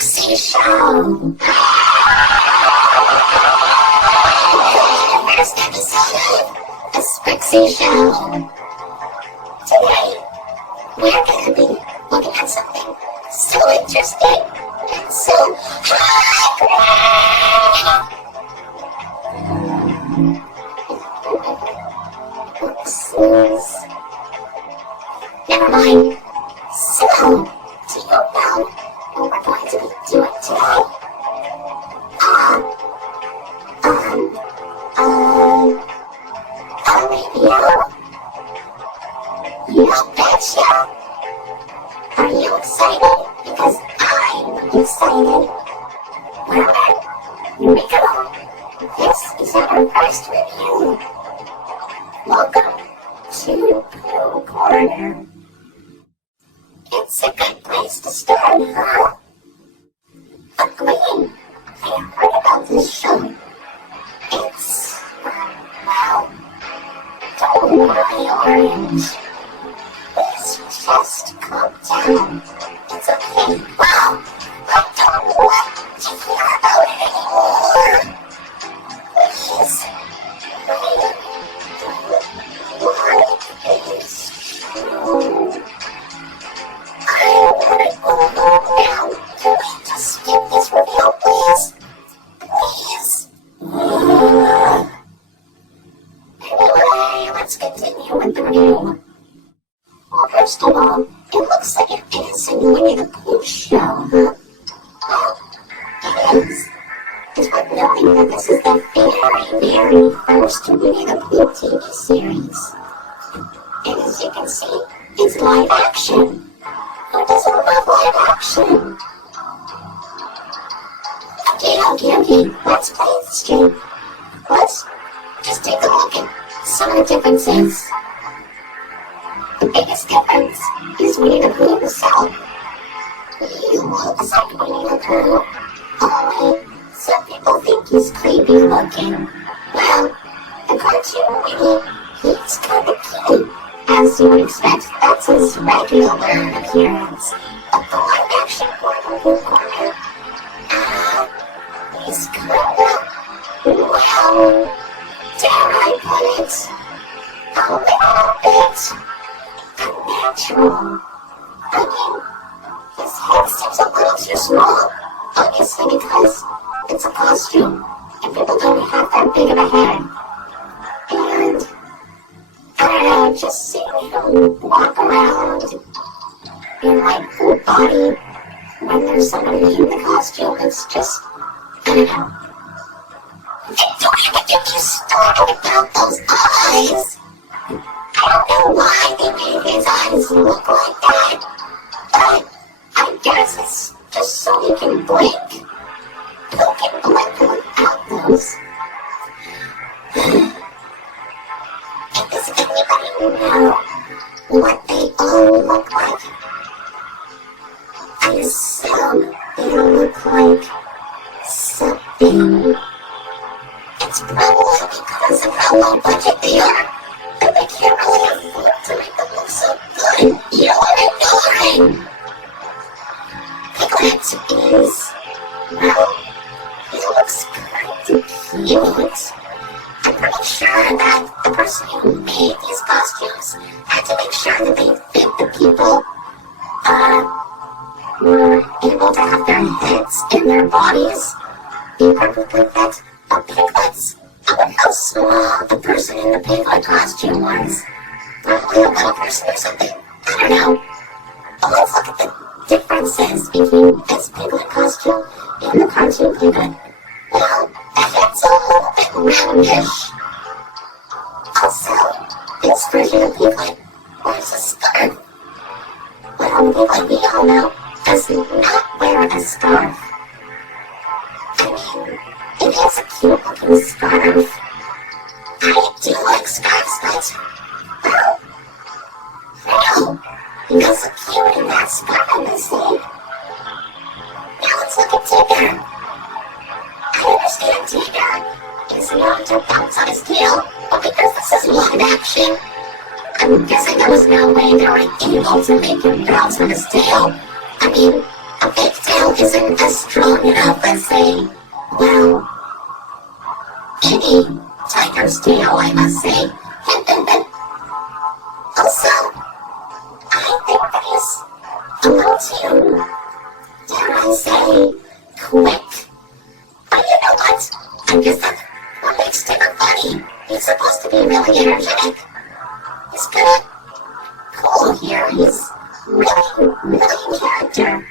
Sprixie Show. First episode of the Sprixie Show. Today, we're gonna be looking at something so interesting and so never mind. So, do you know what we're going to be doing today? You betcha. Are you excited? Because I'm excited. Well, here we go. This is our first review. Welcome to Pooh Corner. It's a good place to start, huh? Agreed. I heard about this show. It's, well, don't worry, Orange. Please just calm down. It's okay. Wow, I don't want to hear about it anymore. Please, what is true? I want it all now. Can we just skip this review, please? Please. Anyway, let's continue with the review. Well, first of all, it looks like it is a Winnie the Pooh show, huh? Well, it is. It's worth noting that this is the very first Winnie the Pooh TV series. And as you can see, it's live action. Who doesn't love live action? Okay, let's play this game. Let's just take a look at some of the differences. The biggest difference is Winnie the Pooh himself. He looks like Winnie the Pooh. Only some people think he's creepy looking. Well, the cartoon Winnie, he's kind of cute. As you would expect, that's his regular appearance. But the live action part of Pooh Corner, he's kind of, well, dare I put it, a little bit unnatural. I mean, his head seems a little too small, obviously because it's a costume, and people don't have that big of a head. And, I don't know, just seeing him walk around in like full body when there's somebody in the costume, it's just, I don't know. And don't even get you started about those eyes. I don't know why they made his eyes look like that, but I guess it's just so he can blink. Who can blink without those? And does anybody know what they all look like? I assume they look like something. It's probably because of how low budget they are. But they can't really afford to make them look so good. You know what I mean? Piglet is, well, he looks kind of cute. I'm pretty sure that the person who made these costumes had to make sure that they fit the people, were able to have their heads and their bodies be perfectly fit. But piglets, I wonder how small the person in the piglet costume was. Probably a little person or something. I don't know. But let's look at the differences between this piglet costume and the cartoon piglet. Well, the head's a little bit roundish. Also, this version of piglet wears a scarf. Well, piglet, we all know, does not wear a scarf. I mean, it is a cute looking scarf. I do like scarves, but, well, no, he does look cute in that scarf on the scene. Now let's look at Tigger. I understand Tigger is known to bounce on his tail, but because this is live action, I'm guessing there was no way they were able to make him bounce on his tail. I mean, a fake tail will isn't as strong enough as, say, well, any tiger's tail, I must say. Also, I think that he's a little too, dare I say, quick. But you know what? I guess that's what makes Tigger funny. He's supposed to be really energetic. He's good at Pooh here. He's really, really in character.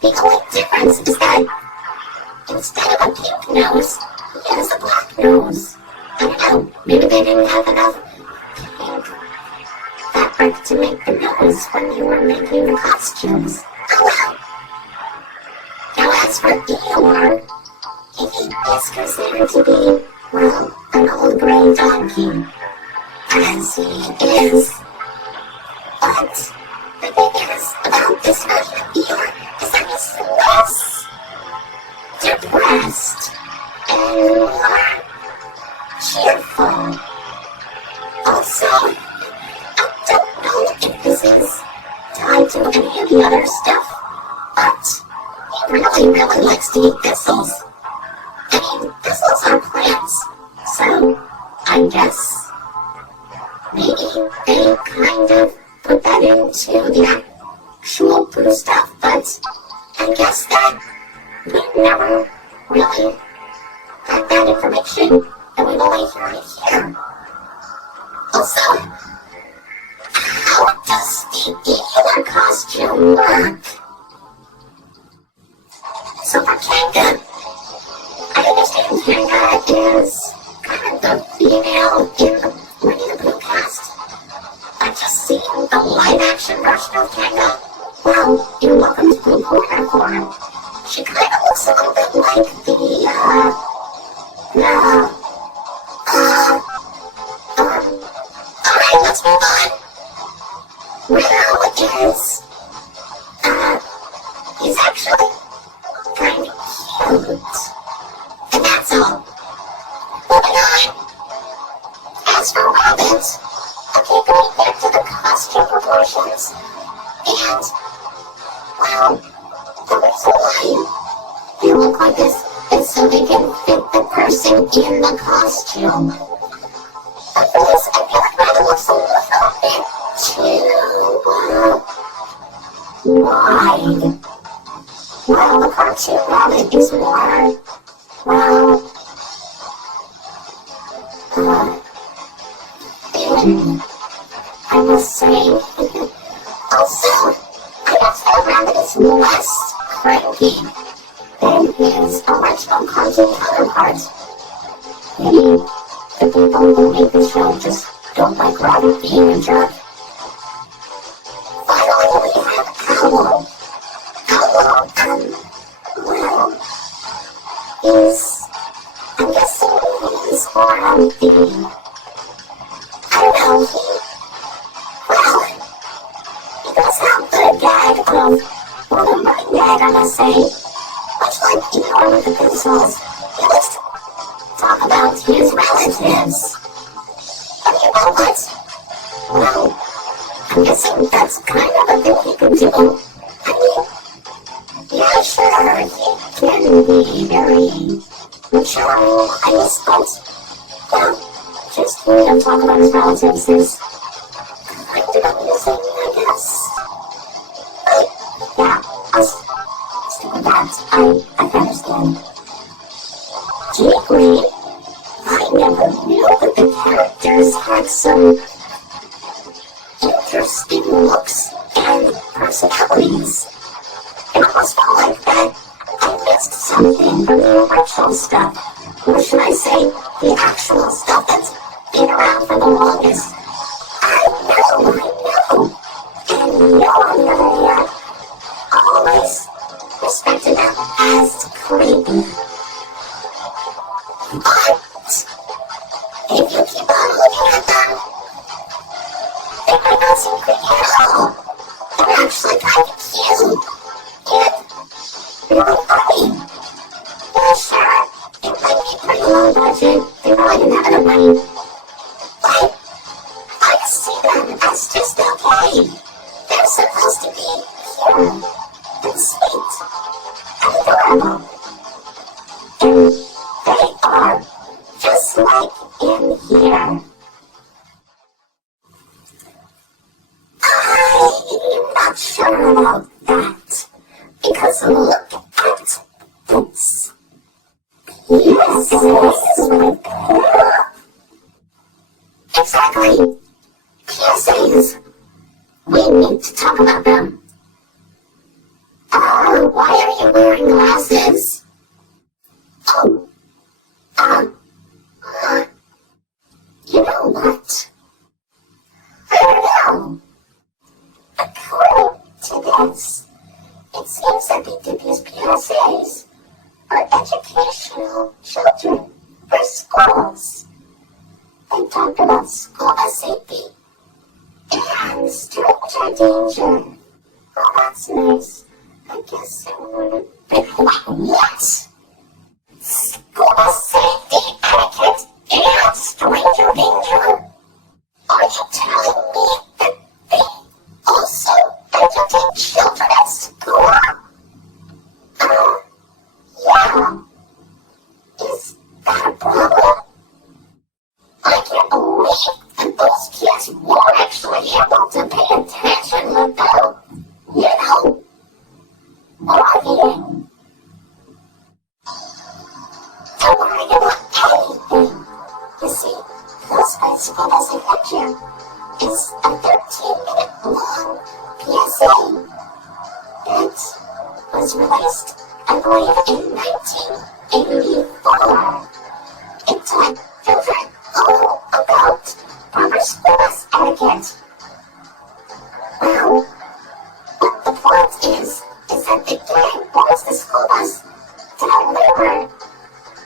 The only difference is that instead of a pink nose, he has a black nose. I don't know, maybe they didn't have enough pink fabric to make the nose when you were making the costumes. Oh well. Now as for Eeyore, he is considered to be, well, an old gray donkey. As he is. But the thing is about this version of Eeyore is that he's less depressed and more cheerful. Also, I don't know if this is tied to any of the other stuff, but he really, really likes to eat thistles. I mean, thistles are plants, so I guess maybe they kind of put that into the actual Pooh stuff, but I guess that we never really got that information, and we've only heard it here. Also, how does the Eeyore costume work? So for Kanga, I understand Kanga is kind of the female in the Winnie the Pooh cast. I've just seen the live-action version of Kanga. Well, in Welcome to Pooh Corner form. She kind of looks a little bit like alright, let's move on. Rio is, he's actually kind of cute. And that's all. Moving on. As for Rabbit, okay, going back to the costume proportions, and, well, the reason why they look like this is so they can fit the person in the costume. But for this, I feel like Rabbit looks a little bit too, wide. Well, the cartoon Rabbit is more, well, thin, I must say. Also, I guess that Rabbit is less cranky than his original cartoon counterpart. Maybe the people who made the show just don't like Rabbit being a jerk. Finally, we have Owl. Owl, well, is, I'm guessing he's more on the, I don't know, he does have the gag of, well, the running gag, I must say, much like Eeyore with the pencils. He likes to talk about his relatives. And you know what? Well, I'm guessing that's kind of a thing he could do. I mean, yeah, sure, he can be very mature, nice, but, yeah, just hearing him talk about his relatives is kind of amusing, I guess. But, yeah, I'll stick with that. I understand. Deeply, I never knew that the characters had some interesting looks and personalities. It almost felt like that I missed something from the original stuff. Or should I say, the actual stuff that's been around for the longest. I know. And you, on the other hand, always respected them as creepy. But if you keep on looking at them, they might not seem creepy at all. They're actually kind of cute and really funny. Yeah, sure, it might be pretty low budget. They really didn't have enough money. But I see them as just okay. They're supposed to be pure and sweet. adorable. And they are just like in here. I'm not sure about that, because look at this. Yes, with Pooh. Exactly. PSAs. We need to talk about them. Why are you wearing glasses? Oh, you know what? I don't know. According to this, it seems that they did these PSAs for educational children for schools. They talked about school bus safety and stranger danger. Oh, that's nice. I guess it would be what? School bus safety etiquette and stranger danger? Are you telling me that they also entertain children at school? Yeah. Is that a problem? I can't believe that those kids weren't actually able to pay attention about, marketing. Don't worry about anything. You see, Pooh's School Bus Adventure is a 13-minute long PSA that was released, I believe, in 1984. It taught children all about proper school bus etiquette. Well, what the point is that the gang boards the school bus delivered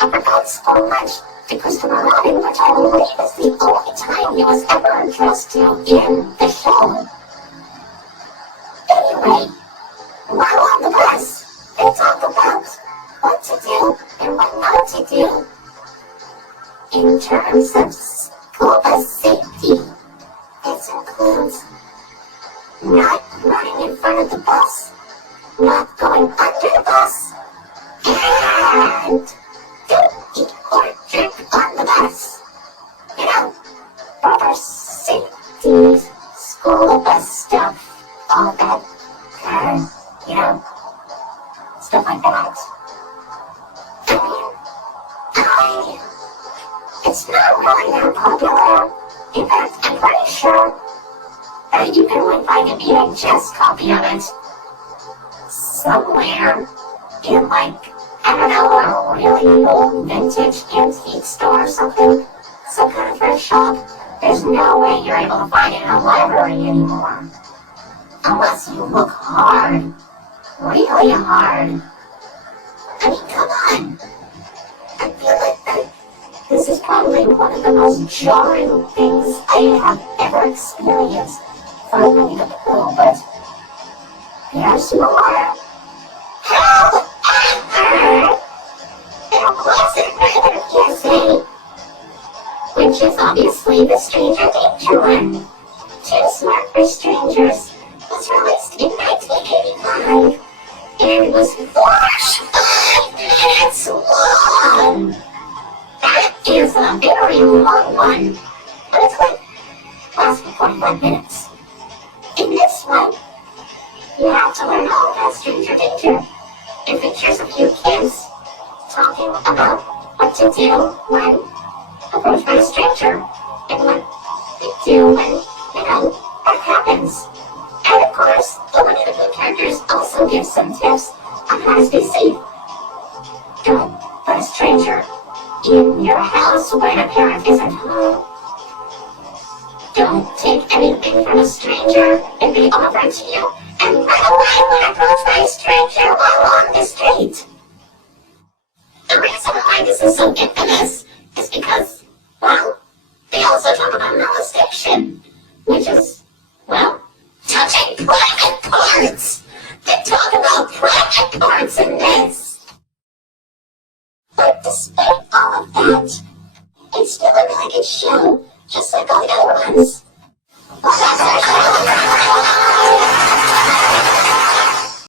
and forgot so much to Christopher Robin, which I believe is the only time he was ever addressed to in the show. Anyway, while on the bus, they talk about what to do and what not to do in terms of school bus safety. This includes not running in front of the bus, not going under the bus, and don't eat or drink on the bus. Proper safety, school bus stuff, all that, stuff like that. It's not really that popular. In fact, I'm pretty sure that you can find a VHS copy of it somewhere in, I don't know, a really old vintage antique store or something, some kind of thrift shop. There's no way you're able to find it in a library anymore. Unless you look hard. Really hard. I mean, come on. I feel like this is probably one of the most jarring things I have ever experienced from Winnie the Pooh, but there's more. However, there wasn't another PSA, which is obviously the Stranger Danger one. Too Smart for Strangers was released in 1985 and was 45 minutes long. That is a very long one, but it's lasting 45 minutes. In this one, you have to learn all about Stranger Danger. It features a few kids talking about what to do when approached by a stranger and what they do when, that happens. And of course, the Winnie the Pooh characters also give some tips on how to stay safe. Don't put a stranger in your house when a parent isn't home. Don't take anything from a stranger if they offer it to you, and run away when approached by a stranger while on the street. The reason why this is so infamous is because, they also talk about molestation, which is, touching private parts. They talk about private parts in this. But despite all of that, it's still a really good show, just like all the other ones.